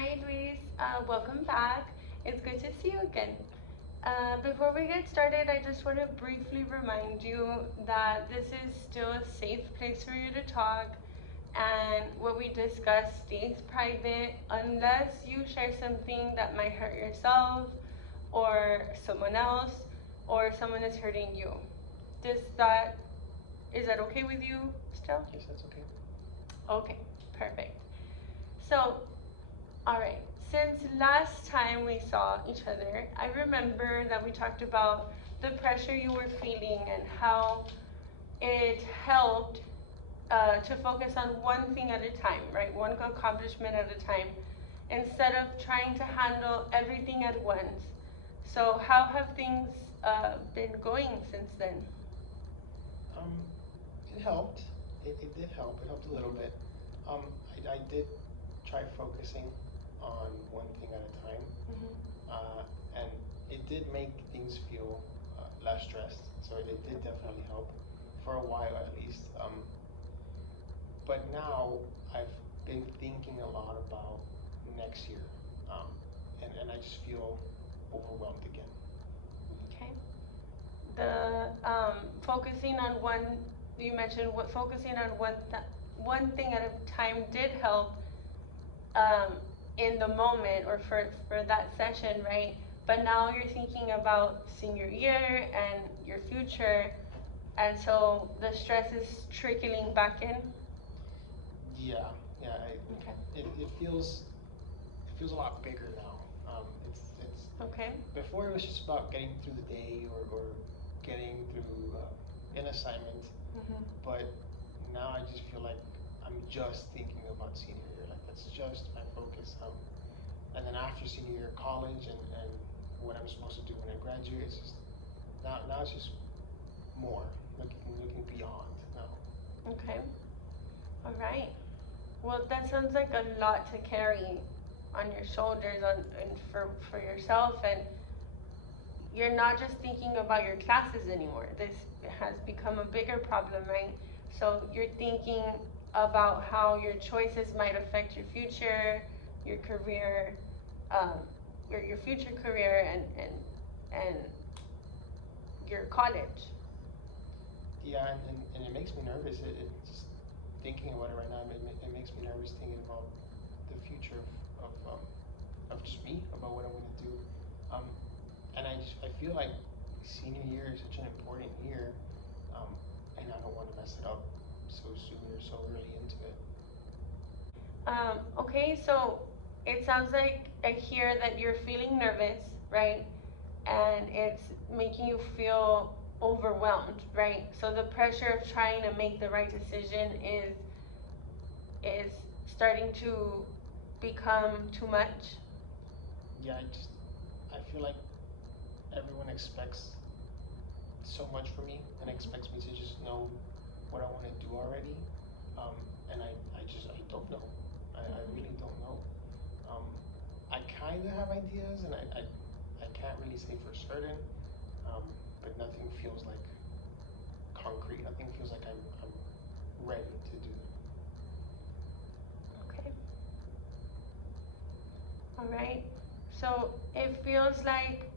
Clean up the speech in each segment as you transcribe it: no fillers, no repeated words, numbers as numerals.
Hi, Luis. Welcome back. It's good to see you again. Before we get started, I just want to briefly remind you that this is still a safe place for you to talk, and what we discuss stays private unless you share something that might hurt yourself or someone else, or someone is hurting you. Does that is that okay with you still? Yes, that's okay. Okay, perfect. So, alright, since last time we saw each other, I remember that we talked about the pressure you were feeling and how it helped to focus on one thing at a time, right? One accomplishment at a time, instead of trying to handle everything at once. So, how have things been going since then? Um, it helped. It did help. It helped a little bit. Um, I did try focusing on one thing at a time, and it did make things feel less stressed. So it did definitely help for a while at least. But now I've been thinking a lot about next year, um, and I just feel overwhelmed again. Okay. The focusing on one, you mentioned what focusing on one thing at a time did help um, in the moment or for that session, right? But now you're thinking about senior year and your future, and so the stress is trickling back in. Yeah, yeah. Okay. It feels a lot bigger now. It's Okay. before it was just about getting through the day or getting through an assignment, Mhm. but now I just feel like I'm just thinking about senior year. Like that's just my focus. And then after senior year, college and what I'm supposed to do when I graduate. It's just now it's just more looking beyond now. Okay. All right. Well, that sounds like a lot to carry on your shoulders on and for yourself, and you're not just thinking about your classes anymore. This has become a bigger problem, right? So you're thinking about how your choices might affect your future, your career, um, your future career, and your college. Yeah, and it makes me nervous. It just thinking about it right now. It makes me nervous thinking about the future of just me, about what I'm gonna do. Um, and I feel like senior year is such an important year, and I don't want to mess it up so soon or so early into it. Okay, so it sounds like I hear that you're feeling nervous, right? And it's making you feel overwhelmed, right? So the pressure of trying to make the right decision is starting to become too much. Yeah, I feel like everyone expects so much from me and expects me to just know what I want to do already. And I don't know. I really don't know. Um, I kind of have ideas, and I can't really say for certain. Um, but nothing feels like concrete. Nothing feels like I'm ready to do them. Okay. All right. So it feels like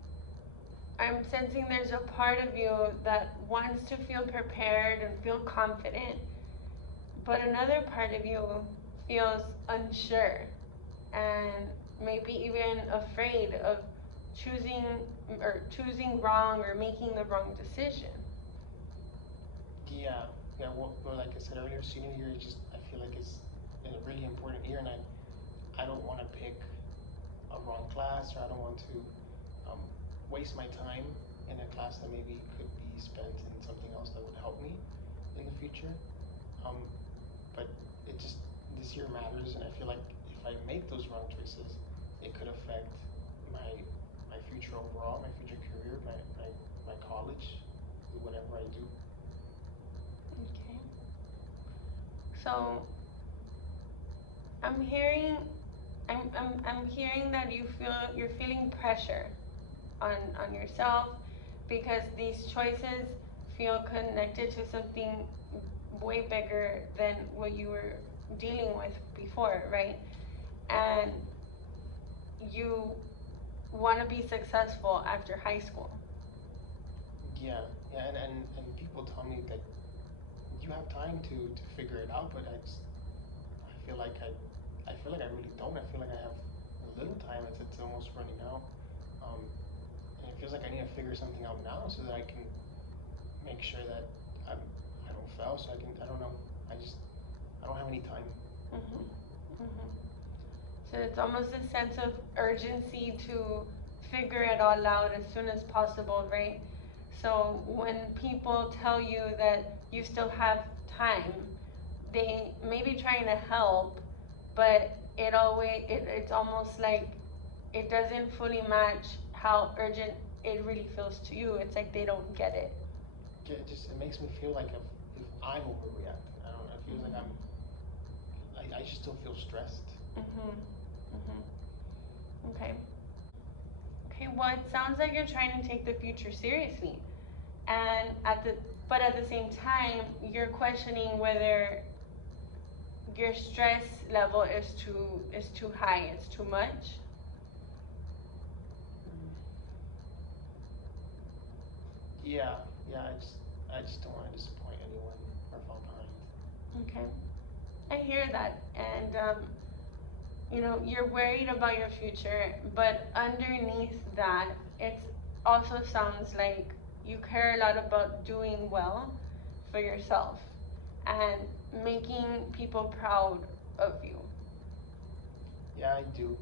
I'm sensing there's a part of you that wants to feel prepared and feel confident, but another part of you feels unsure and maybe even afraid of choosing choosing wrong or making the wrong decision. Yeah, yeah. Well, like I said earlier, senior year is just I feel like it's a really important year, and I don't want to pick a wrong class, or I don't want to um, waste my time in a class that maybe could be spent in something else that would help me in the future. Um, but it just this year matters, and I feel like if I make those wrong choices, it could affect my my future overall, my future career, my college, whatever I do. Okay. So I'm hearing I'm hearing that you're feeling pressure on yourself because these choices feel connected to something way bigger than what you were dealing with before, right? And you want to be successful after high school. Yeah, yeah, and people tell me that you have time to figure it out, but I feel like I feel like I really don't. I feel like I have a little time. It's almost running out. Um, and it feels like I need to figure something out now so that I can make sure that I don't fail. So I don't know. I don't have any time. Mhm. Mhm. So it's almost a sense of urgency to figure it all out as soon as possible, right? So when people tell you that you still have time, they may be trying to help, but it's almost like it doesn't fully match how urgent it really feels to you. It's like they don't get it. Yeah, it makes me feel like if I'm overreacting. I don't know. It feels like Mhm. I just still feel stressed. Mhm. Mhm. Okay. Okay. Well, it sounds like you're trying to take the future seriously, and at the same time, you're questioning whether your stress level is too high. It's too much. Mm. Yeah, yeah. I just don't want to disappoint anyone or fall behind. Okay. I hear that, and you're worried about your future, but underneath that, it also sounds like you care a lot about doing well for yourself and making people proud of you. Yeah, I do.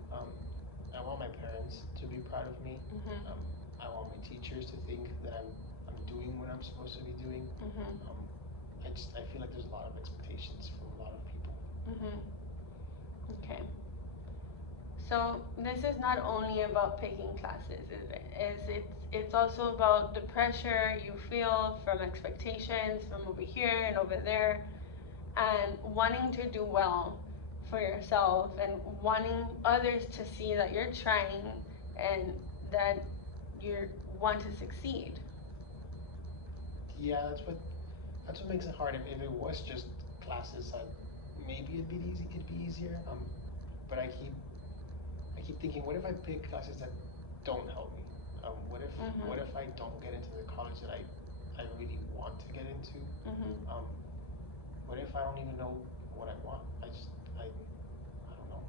I want my parents to be proud of me. Mhm. Um, I want my teachers to think that I'm doing what I'm supposed to be doing. Mhm. Um, I feel like there's a lot of expectations from a lot of people. Mhm. Okay. So this is not only about picking classes, is it? It's also about the pressure you feel from expectations from over here and over there, and wanting to do well for yourself and wanting others to see that you're trying and that you want to succeed. Yeah, that's what makes it hard. If it was just classes, maybe it'd be easier. But I keep thinking, what if I pick classes that don't help me? What Mhm. if I don't get into the college that I really want to get into? Mhm. Um, what if I don't even know what I want? I don't know.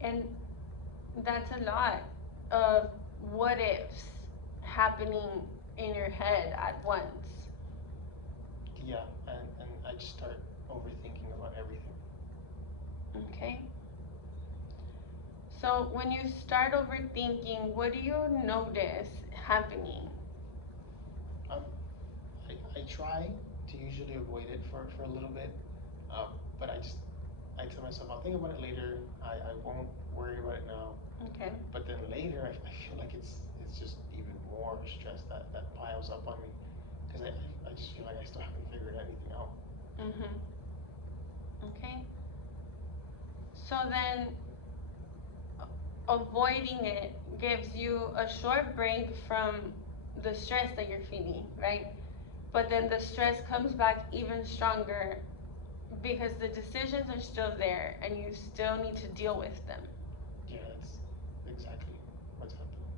And that's a lot of what ifs happening in your head at once. Yeah, and I just start overthinking about everything. Okay? So when you start overthinking, what do you notice happening? Um, I try to usually avoid it for a little bit, but I tell myself I'll think about it later. I won't worry about it now. Okay. But then later I feel like it's just even more stress that piles up on me because I just feel like I still haven't figured anything out. Mhm. Okay. So then avoiding it gives you a short break from the stress that you're feeling, right? But then the stress comes back even stronger because the decisions are still there and you still need to deal with them. Yeah, that's exactly what's happening.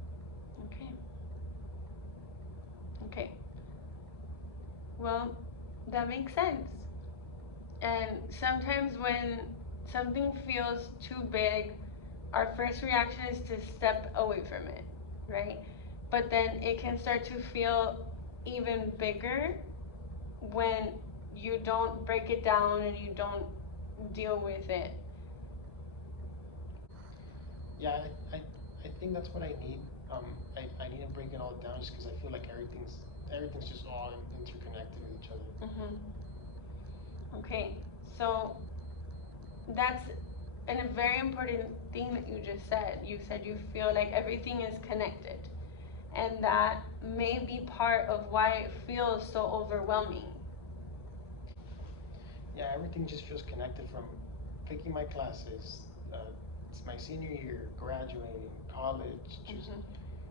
Okay. Okay. Well, that makes sense. And sometimes when something feels too big, our first reaction is to step away from it, right? But then it can start to feel even bigger when you don't break it down and you don't deal with it. Yeah, I think that's what I need. I need to break it all down just because I feel like everything's just all interconnected with each other. Mhm. Okay, so that's a very important thing that you just said. You said you feel like everything is connected, and that may be part of why it feels so overwhelming. Yeah, everything just feels connected from picking my classes. It's my senior year, graduating, college, Mhm.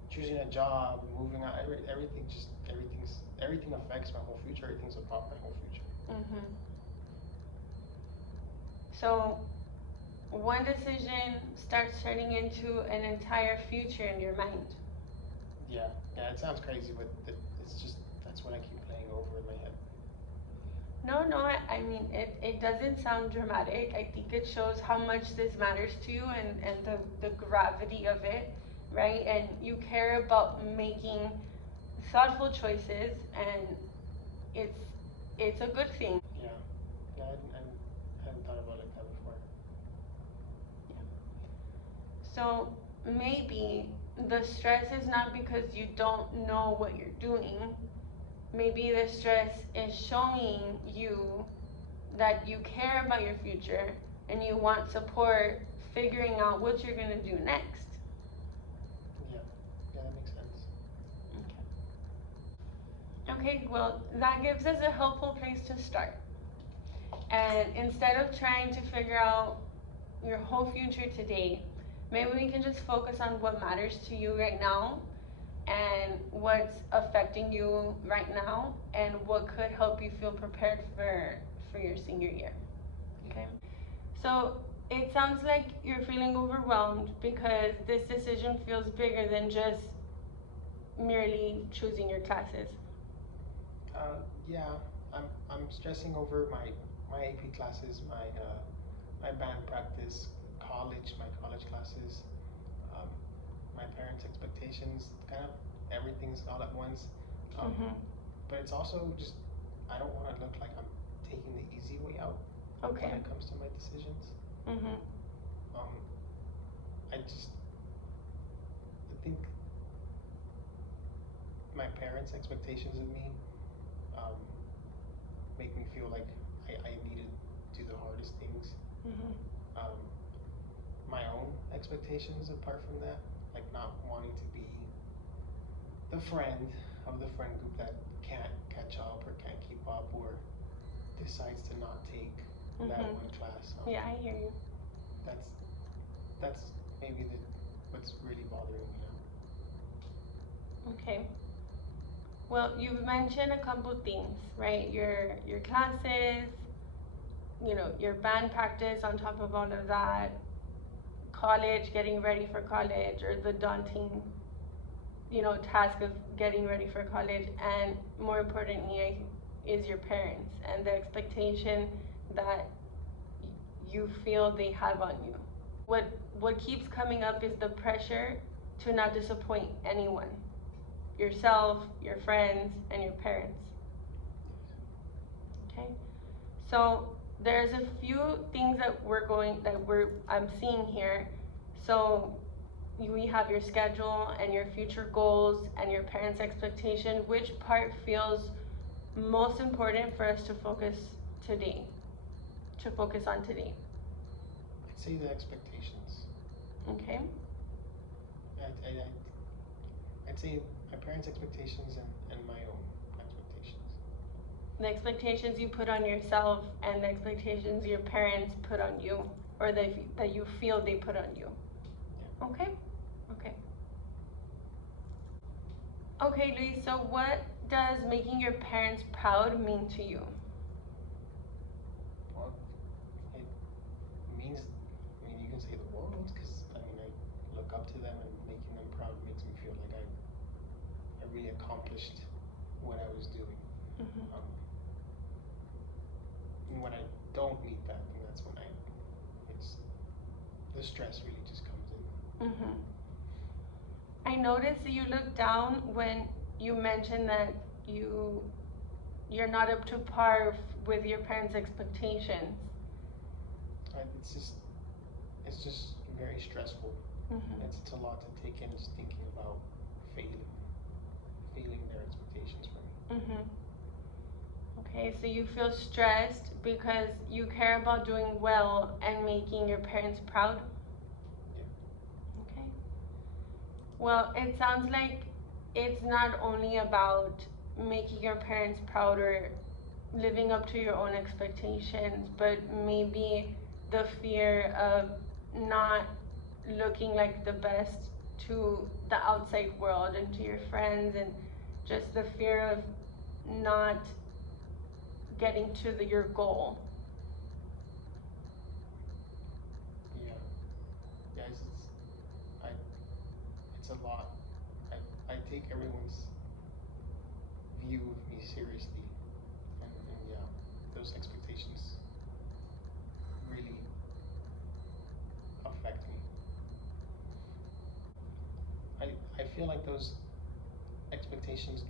choosing a job, moving out. Everything affects my whole future. Everything's about my whole future. Mhm. So one decision starts turning into an entire future in your mind. Yeah, yeah, it sounds crazy, but it's just, that's what I keep playing over in my head. No, I mean, it doesn't sound dramatic. I think it shows how much this matters to you and the gravity of it, right? And you care about making thoughtful choices, and it's it's a good thing. Yeah, yeah, I hadn't thought about it like that before. So maybe the stress is not because you don't know what you're doing. Maybe the stress is showing you that you care about your future and you want support figuring out what you're going to do next. Yeah, yeah, that makes sense. Okay, well, that gives us a helpful place to start. And instead of trying to figure out your whole future today, maybe we can just focus on what matters to you right now and what's affecting you right now and what could help you feel prepared for your senior year. Okay? So it sounds like you're feeling overwhelmed because this decision feels bigger than just merely choosing your classes. Yeah, I'm stressing over my AP classes, my band practice, my college classes, um, my parents' expectations, kind of everything's all at once. But it's also just, I don't want to look like I'm taking the easy way out Okay. when it comes to my decisions. Um, I think my parents' expectations of me um, make me feel like I need to do the hardest things. Um, my own expectations apart from that, like not wanting to be the friend of the friend group that can't catch up or can't keep up or decides to not take that one class. Yeah, I hear you. That's maybe what's really bothering me now. Okay. Well, you've mentioned a couple things, right? Your classes, your band practice on top of all of that, college, getting ready for college, or the daunting, task of getting ready for college, and more importantly, is your parents and the expectation that you feel they have on you. What keeps coming up is the pressure to not disappoint anyone, yourself, your friends, and your parents. Okay? So there's a few things that I'm seeing here. So we have your schedule and your future goals and your parents' expectation. Which part feels most important for us to focus today? To focus on today. I'd say the expectations. Okay? I'd say my parents' expectations and my own expectations. The expectations you put on yourself and the expectations your parents put on you, or that you feel they put on you. Yeah. Okay? Okay. Okay, Luis, so what does making your parents proud mean to you? Well, it means, you can say the world, because I look up to them, and making them proud makes me feel like I really accomplished what I was doing. And when I don't meet that, then that's when the stress really just comes in. I noticed that you looked down when you mentioned that you're not up to par with your parents' expectations. It's just very stressful. It's a lot to take in, just thinking about failing their expectations for me. Okay, so you feel stressed because you care about doing well and making your parents proud? Yeah. Okay. Well, it sounds like it's not only about making your parents proud or living up to your own expectations, but maybe the fear of not looking like the best to the outside world and to your friends, and just the fear of not getting to your goal. Yeah. seriously, and yeah, those expectations really affect me. I feel like those expectations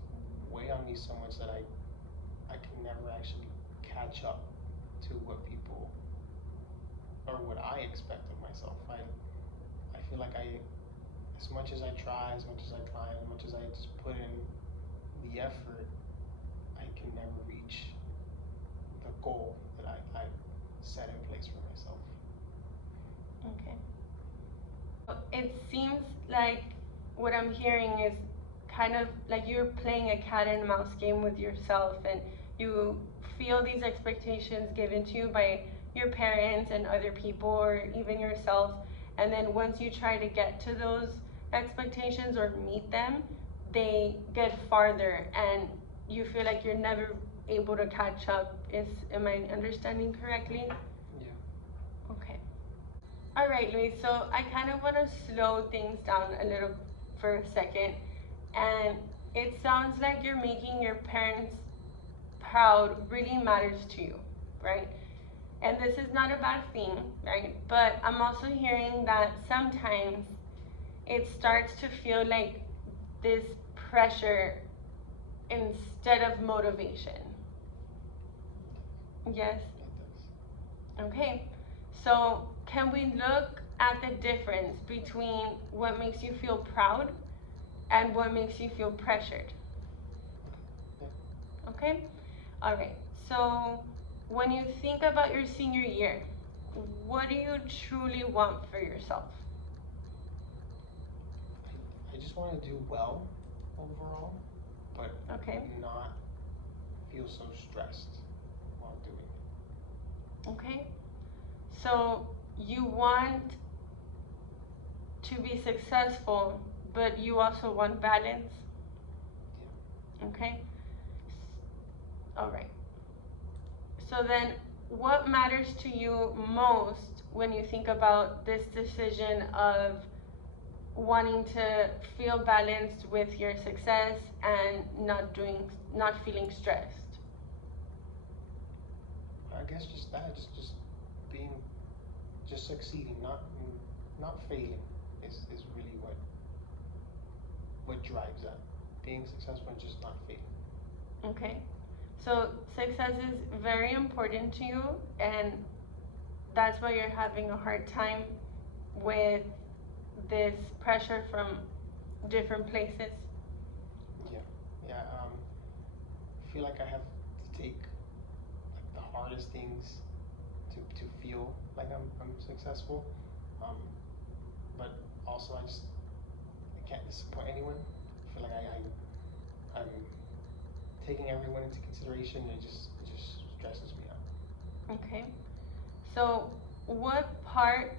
weigh on me so much that I can never actually catch up to what people or what I expect of myself. I feel like as much as I try, as much as I climb, as much as I just put in the effort, I can never reach the goal that I set in place for myself. Okay. It seems like what I'm hearing is kind of like you're playing a cat and mouse game with yourself, and you feel these expectations given to you by your parents and other people, or even yourself. And then once you try to get to those expectations or meet them, they get farther, and you feel like you're never able to catch up. Am I understanding correctly? Yeah. Okay. All right, Luis. So I kind of want to slow things down a little for a second. And it sounds like you're making your parents proud really matters to you, right? And this is not a bad thing, right? But I'm also hearing that sometimes it starts to feel like this pressure instead of motivation. Yes? It does. Okay. So, can we look at the difference between what makes you feel proud and what makes you feel pressured? Yeah. Okay? All right. So, when you think about your senior year, what do you truly want for yourself? I just want to do well overall, but Okay? not feel so stressed while doing it. Okay? So, you want to be successful, but you also want balance? Yeah. Okay? All right. So then, what matters to you most when you think about this decision of wanting to feel balanced with your success and not feeling stressed? I guess just that, just being, just succeeding, not failing is really what drives that. Being successful and just not failing. Okay. So success is very important to you, and that's why you're having a hard time with this pressure from different places. Yeah. Yeah. I feel like I have to take like the hardest things to feel like I'm successful. Um, but also I can't disappoint anyone. I feel like I'm taking everyone into consideration. It just stresses me out. Okay. So what part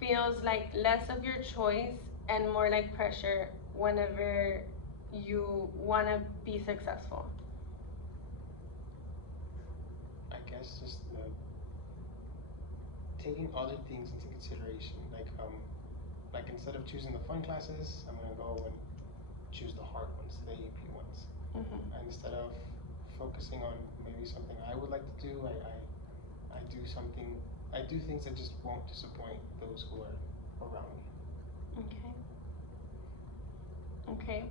feels like less of your choice and more like pressure whenever you want to be successful? I guess just taking other things into consideration. Like instead of choosing the fun classes, I'm gonna go and choose the hard ones, the AP ones. Mm-hmm. And instead of focusing on maybe something I would like to do, I do something. I do things that just won't disappoint those who are around me. Okay. Okay.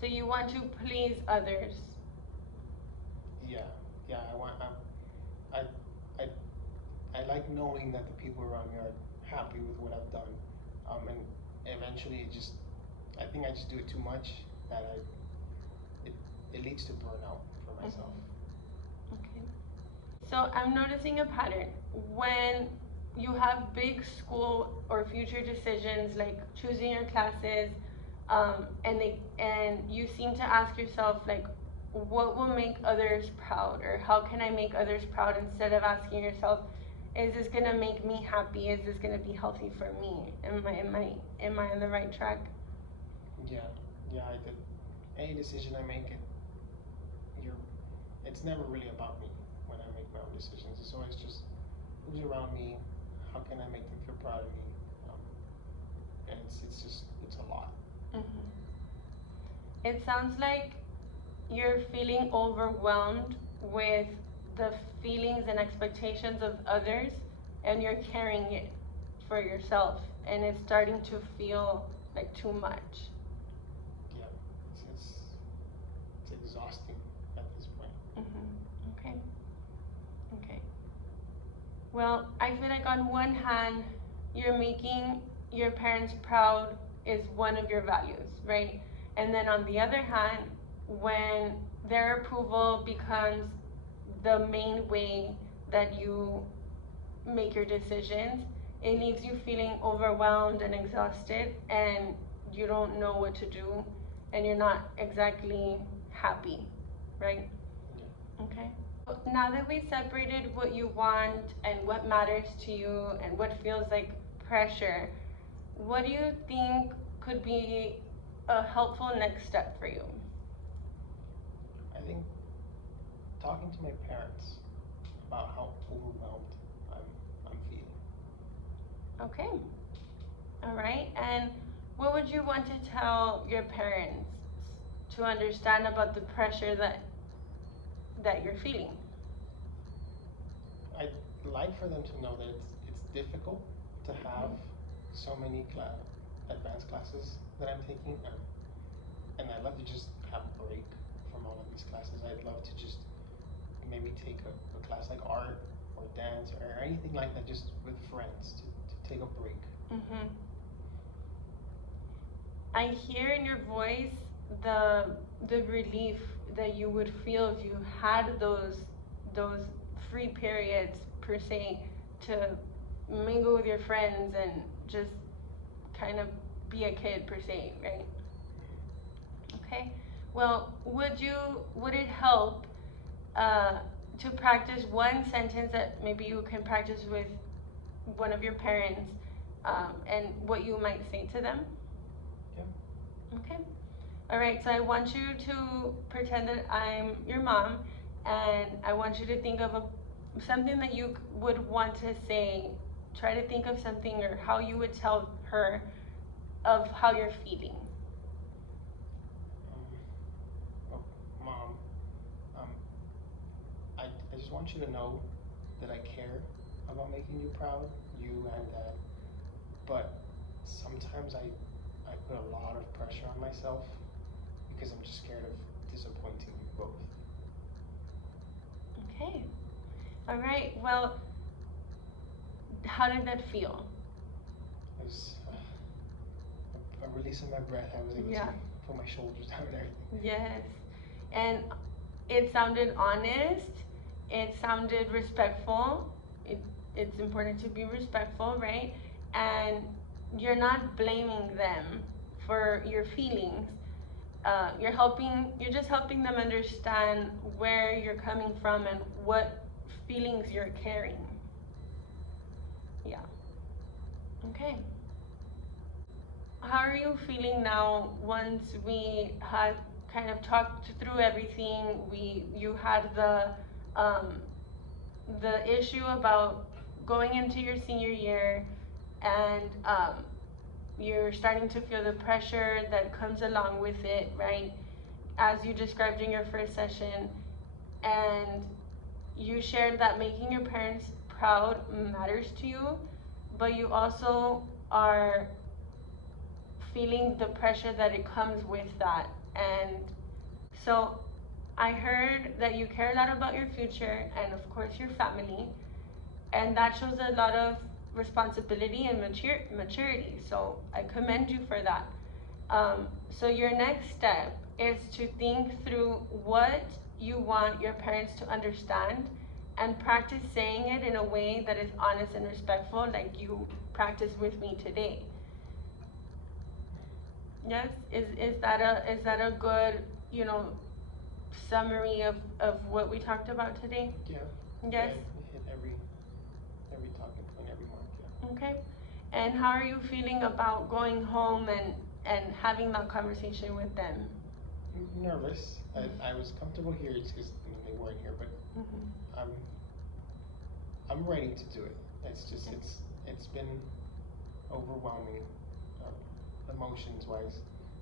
So you want to please others. Yeah, yeah. I, I, I like knowing that the people around me are happy with what I've done. And eventually, I think I just do it too much that it leads to burnout for myself. Okay. So I'm noticing a pattern. When you have big school or future decisions like choosing your classes, and you seem to ask yourself like, what will make others proud, or how can I make others proud, instead of asking yourself, is this gonna make me happy? Is this gonna be healthy for me? Am I on the right track? Yeah, yeah. Any decision I make, you're, it's never really about me when I make my own decisions. It's always just who's around me, how can I make them feel proud of me, and it's a lot. Mm-hmm. It sounds like you're feeling overwhelmed with the feelings and expectations of others, and you're carrying it for yourself, and it's starting to feel like too much. Yeah, it's exhausting at this point. Okay. Okay. Well, I feel like on one hand, you're making your parents proud is one of your values, right? And then on the other hand, when their approval becomes the main way that you make your decisions, it leaves you feeling overwhelmed and exhausted, and you don't know what to do, and you're not exactly happy, right? Yeah. Okay. Now that we separated what you want and what matters to you and what feels like pressure, what do you think could be a helpful next step for you? I think talking to my parents about how overwhelmed I'm feeling. Okay. All right. And what would you want to tell your parents to understand about the pressure that you're feeling? I'd like for them to know that it's difficult to have so many advanced classes that I'm taking, and I'd love to just have a break from all of these classes. I'd love to just maybe take a class like art or dance or anything like that, just with friends to take a break. Mm-hmm. I hear in your voice the relief that you would feel if you had those free periods per se to mingle with your friends and just kind of be a kid per se, right? Okay. Well, would it help uh, to practice one sentence that maybe you can practice with one of your parents, and what you might say to them? Yeah. Okay. All right, so I want you to pretend that I'm your mom, and I want you to think of something that you would want to say. Try to think of something or how you would tell her of how you're feeling. Well, Mom, um, I just want you to know that I care about making you proud, you and Dad. But sometimes I put a lot of pressure on myself because I'm just scared of disappointing you both. Okay. All right. Well, how did that feel? It was a release of my breath. I was able Yeah. to put my shoulders down and everything. Yes. And it sounded honest. It sounded respectful. It, it's important to be respectful, right? And you're not blaming them for your feelings. You're just helping them understand where you're coming from and what feelings you're carrying. Yeah. Okay. How are you feeling now once we had kind of talked through everything? You had um, the issue about going into your senior year, and you're starting to feel the pressure that comes along with it, right? As you described in your first session, and you shared that making your parents proud matters to you, but you also are feeling the pressure that it comes with that. And so I heard that you care a lot about your future and, of course, your family, and that shows a lot of responsibility and maturity. So I commend you for that. So your next step is to think through what you want your parents to understand and practice saying it in a way that is honest and respectful, like you practiced with me today. Yes, is that a good, you know, summary of what we talked about today? Yeah. Yes. Yeah, you hit every talking point, every mark. Yeah. Okay. And how are you feeling about going home and having that conversation with them? Nervous. I was comfortable here because they weren't here, but Mm-hmm. I'm ready to do it. It's just it's been overwhelming, emotions wise.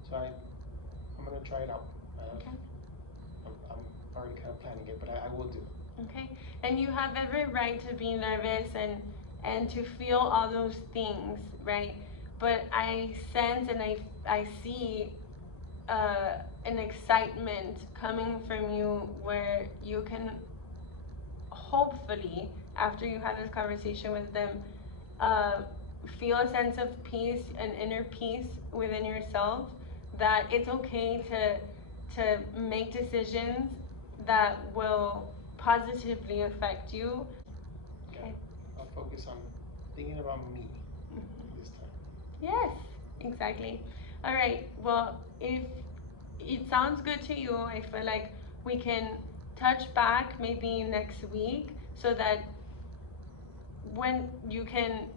So I'm gonna try it out. Okay. I'm already kind of planning it, but I will do it. Okay, and you have every right to be nervous and to feel all those things, right? But I sense and I see an excitement coming from you where you can hopefully, after you have this conversation with them, uh, feel a sense of peace, an inner peace within yourself, that it's okay to make decisions that will positively affect you. Okay. I'll focus on thinking about me this time. Yes, exactly. All right. Well, if it sounds good to you, I feel like we can touch back maybe next week so that when you can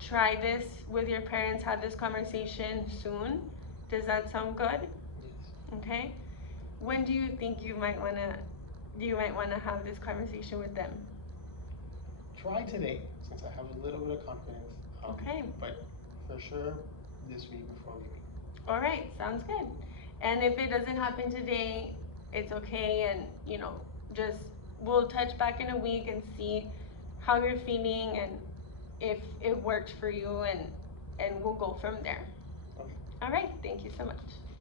try this with your parents, have this conversation soon. Does that sound good? Yes. Okay. When do you think you might wanna have this conversation with them? Try today, since I have a little bit of confidence. Okay. But for sure, this week before we meet. All right, sounds good. And if it doesn't happen today, it's okay, and just we'll touch back in a week and see how you're feeling and if it worked for you, and we'll go from there. Okay. All right, thank you so much.